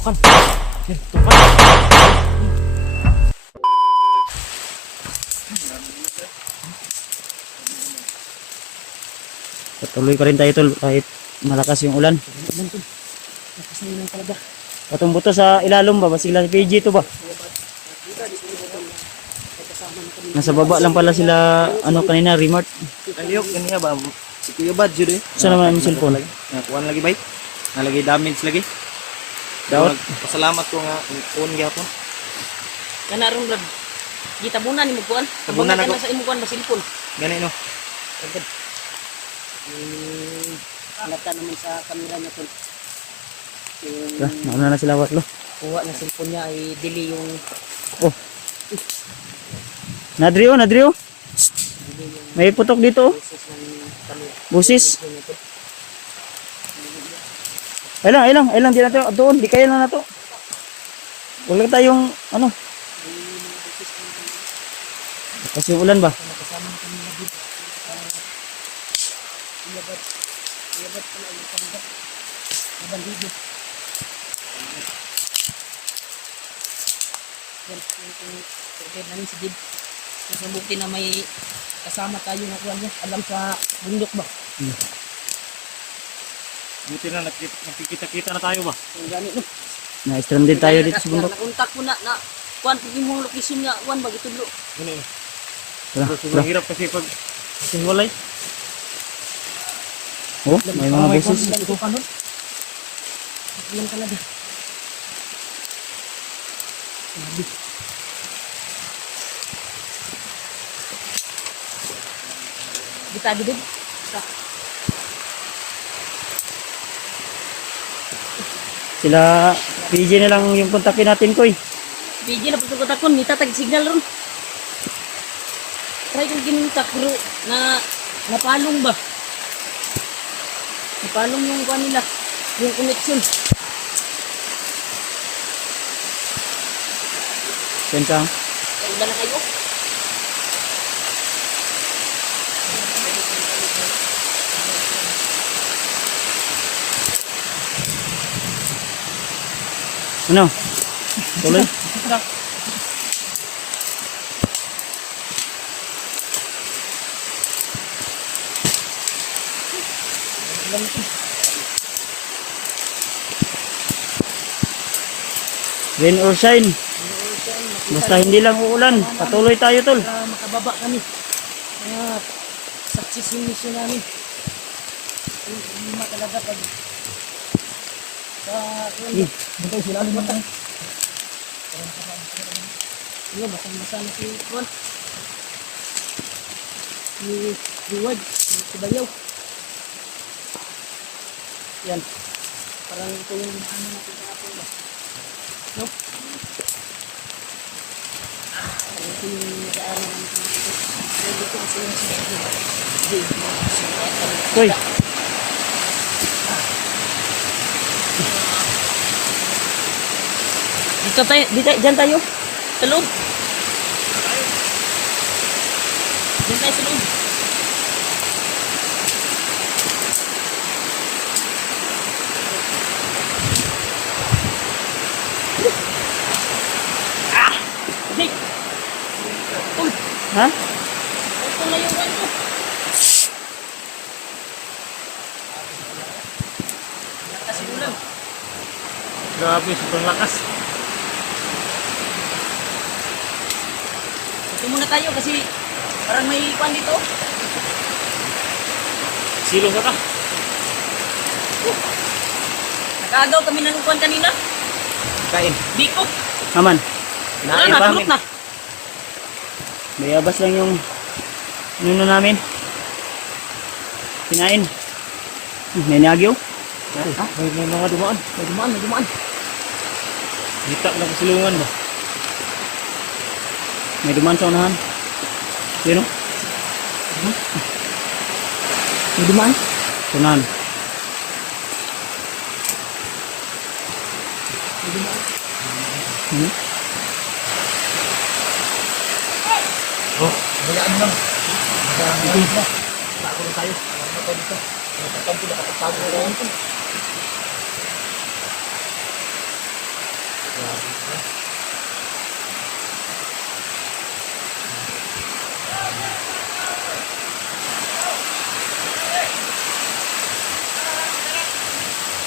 tukan. Yan, tukan. Patuloy pa rin tayo tol kahit malakas yung ulan. Lakas na yun talaga. Patong buto sa ilalom ba? Sila si PG to ba? Nasa baba lang pala sila ano kanina, remote. Aliyok, ganyan ba? Si Kuya Bad, yun eh. Saan naman yung cellphone? Nakuha lagi ba? Nalagay damage lagi. Dapat. Pasalamat ko nga, phone gyapon. Kana ron brad. Kita muna ni mo kuan. Tabunan Tabunan ako. na sa imo kuan ba cellphone. Gani no. Agad. Halata naman sa camera niya tol. Nauna na sila watlo. Kuha na cellphone niya ay delay yung Oh. Nadrio, Nadrio. May putok dito. process ng camera. Busis. Ay lang, di na to. Doon, di kaya na to. Huwag lang tayong, ano. Kasi yung ulan ba? Nakasama ng camera dito. Iyabat pala yung tanggap. Nabandido. Yan, yung turked namin si Dib. Mas mabuti na may kasama tayo na kuwan niya. Alam sa bundok ba? Buti na nakikita-kita na tayo ba? Yung gani no. Na-stranded tayo dito sa bundok. Nakuntak ko na kuwan pag yung location nga kuwan ba gitudlo. Gani no. Tara, Sobrang hirap kasi pag walay. Oh, may mga busis. Ito pa nun. Yan talaga. Sabi. Kita gid. Sila, PG na lang yung kontakin natin ko eh. Bigyan na pagkakot ako, nita tag signal ron. Try kong ginutak bro, na napalong ba? Napalong yung kuha nila, yung connection. Sensang. Ay, ilan na kayo? Ano? Tuloy. Rain or shine. Basta hindi lang uulan. Patuloy tayo tol. Para makababa kami. Kaya, success yung mission namin. Yung problema talaga pag sa Dito sila lumatan. yun, basang-basa na si Juan. Si Reward, si Bayaw. Yan. Parang ito yung ano natin sa atin ba? No? Parang ito yung nag-aaral namin sa atin. Pero dito kasi yung sinabi. Hoy. Dito tayo, dyan tayo. Sa loob. Dyan tayo sa loob. Okay. Ha? Ito na yung one ko. Lakas yung ulan. Grabe, sobrang lakas. Ito muna tayo kasi parang may kwan dito. Silong ka ta. Nakaagaw kami ng kwan kanina. Kain. Biko. Aman. Wala na, tulog na. Bayabas lang yung nuno namin. Kinain. May nagyo. Ha? May mga dumaan. May dumaan. Dita lang silungan ba? May duman sa unahan. Yun o. May dumaan. Sa unahan. Hmm? Oh, bayaan lang. Bago na tayo. Ano na tayo dito? Nakatago na kapagtago na tayo.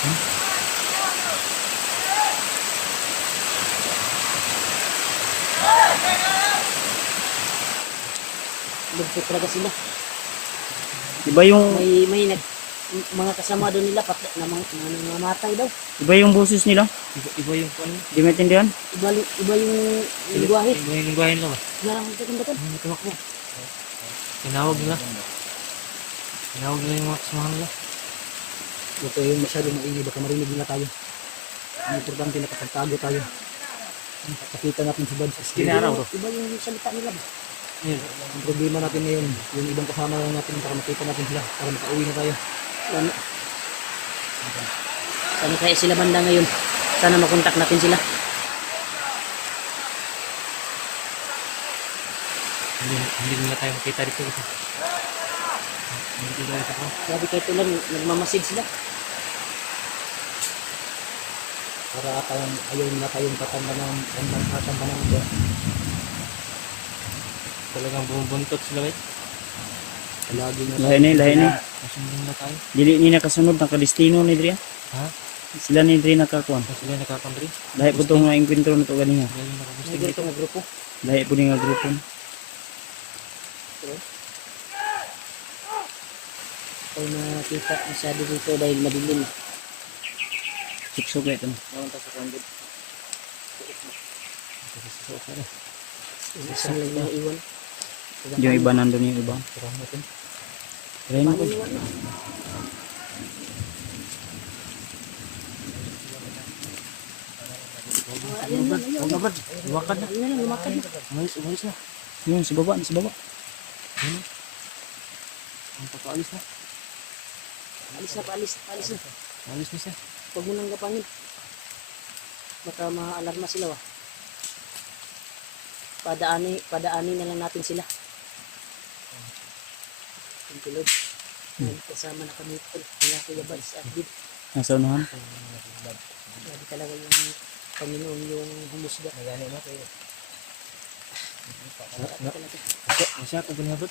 Lugpo talaga sila. Iba yung May mga kasama doon nila na mamatay daw. iba yung boses nila. Iba yung ano. Di maintindihan. Iba yung lingwahe. Iba yung lingwahe nila ba? Narang dakan. Tumakbo. Tinawag nila. Tinawag nila yung mga kasamahan nila. Ito yung masyadong maingay, baka marinig nila tayo. Ang importante na kapagtago tayo. Pakita natin si Bads. Kinaraw to. Iba yung salita nila ba? Yun. Ang problema natin ngayon, yung ibang kasama lang natin para makita natin sila, para makauwi na tayo. Ano? Sana kaya sila banda ngayon? Sana makontak natin sila. Hindi nila tayo makita dito kasi. Hindi tayo dito. Sabi kahit ulan, nagmamasid sila. Para tayong ayaw nila tayong tatanda ng ito. Talagang bumubuntot sila ba? Lagi na Lahi ni. Masundin nila tayo. Dili ni nakasunod nakadestino ni Dria. Ha? Sila ni Dria nakakuan. Kasi sila nakakandri. Lahi po tong nga enkwentro na to ganiya. Sila yung nakagusting May dito. ganito nga grupo. Lahi po ni nga grupo. Kung nakita masyado dito dahil madilim. Suksok ito. Naman tayo sa kandid. Isang lang yung iwan. Yung iba nandun yung iba. Tirahan natin. Try mo ko. Huwag na Brad. Lumakad na. Lumakad na. Umalis na. Yun, sa baba, sa baba. Ang papaalis na. Paalis na. Alis na siya. Huwag mo nang gapangin. Baka ma-alarma sila wa. Padaanin na lang natin sila. Thank you Lord. Kasama na kami ito. Wala Kuya Bads at Bid. Nasa unahan. Grabe talaga yung Panginoon yung humusga. Nagani mo kayo. Talaga. Masya ka ganyan ba?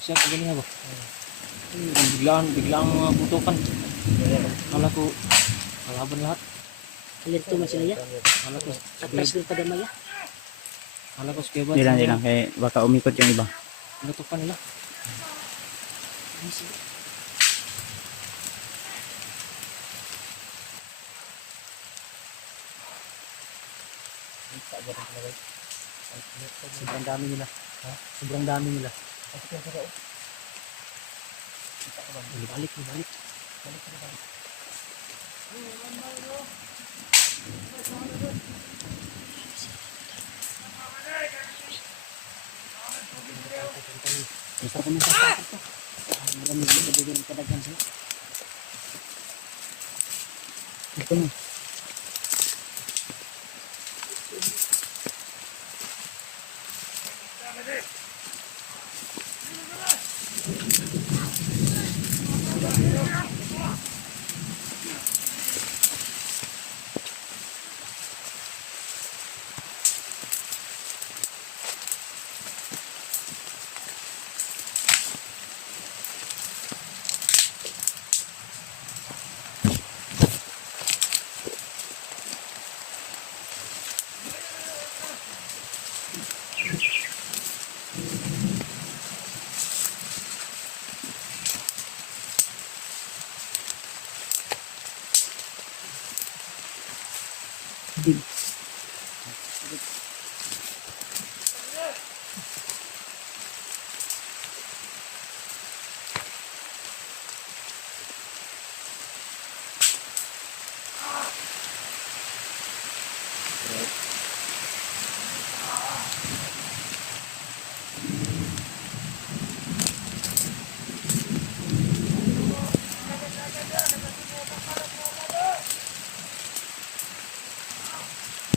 Masya ka ganyan ba? Biglaan mga butukan. Kala ko kalaban lahat. Alerto man sila ya. Kala ko Atras din padamaya. kala ko skeba. Di lang. Kaya baka umikot yung iba. Lutukan nila. Sobrang dami nila. Sobrang dami nila. Balik. Basta kami sa sakit. Malamig na bigyan ng kadaghan sila. Ito na.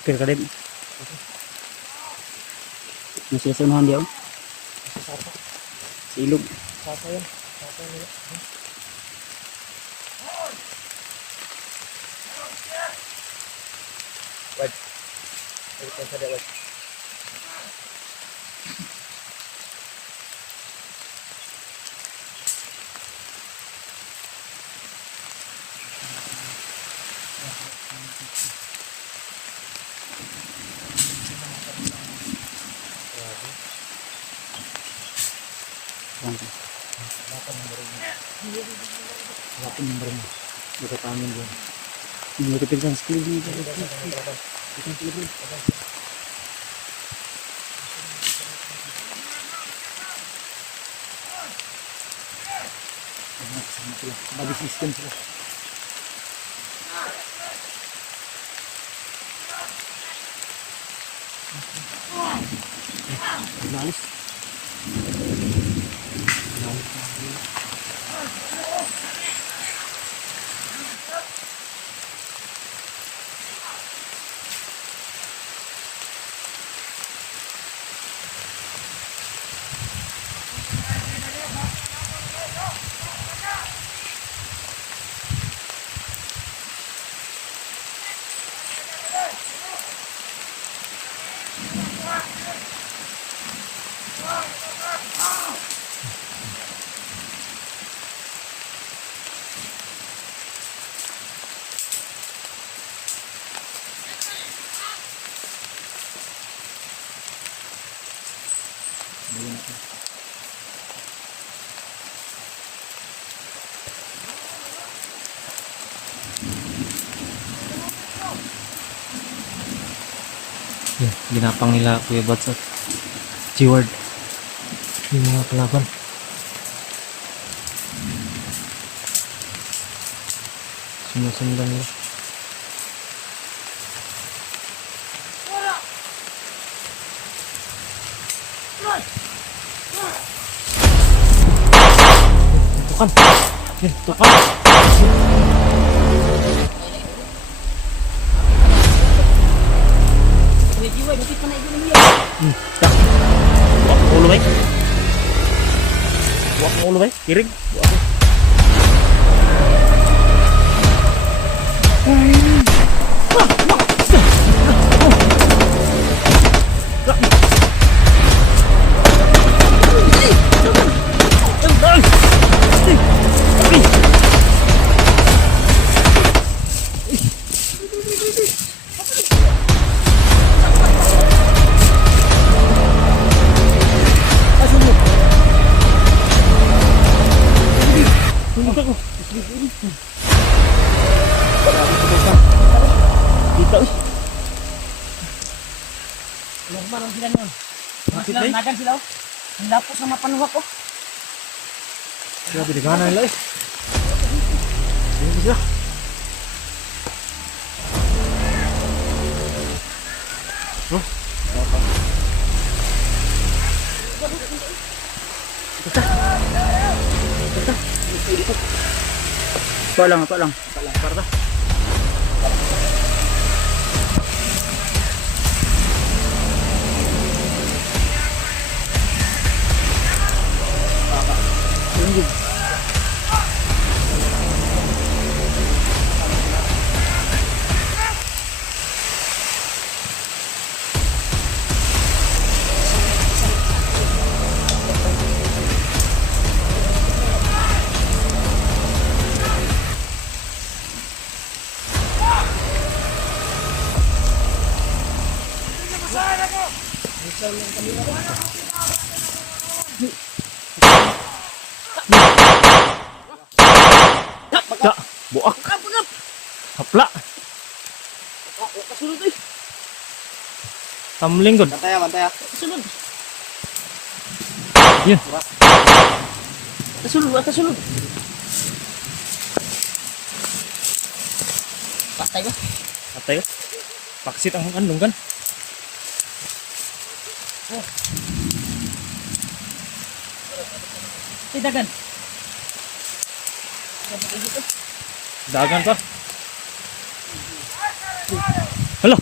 Kira ka din. Masih sa unahan dia. Sa ilog. Sasa yan. Sasa nila. Ini barang. Kita pamin dia. Ini kita pegang skill ni. Bagi sistem sila. Nalis. Yan, ginapang nila Kuya Bats at G-Ward. Yung mga kalaban. Sinusundan nila. Tukan! Yan, tukan! Kuya Jiwa, dapit pa na ibu niya. Tak. Buat ulo bay. Buat ulo bay. Kiring. Buat aku. Kita uy. Normal ang sila nun. Bakit, Sila, bay? nagan sila oh. Ang lapos ng mapanuha ko. Grabe, nagana nila eh. Ini bisa. Oh. Apa lang, apa lang. Parta. Tunjuk. Ya, boak. Hapla. Kasunod eh. Tamling gud. Bantay ah. Kasunod. Yun. Kasunod. Patay ba? Atay ko. Paksit ang kandung kan. Dagan. Dagan pa. Hala.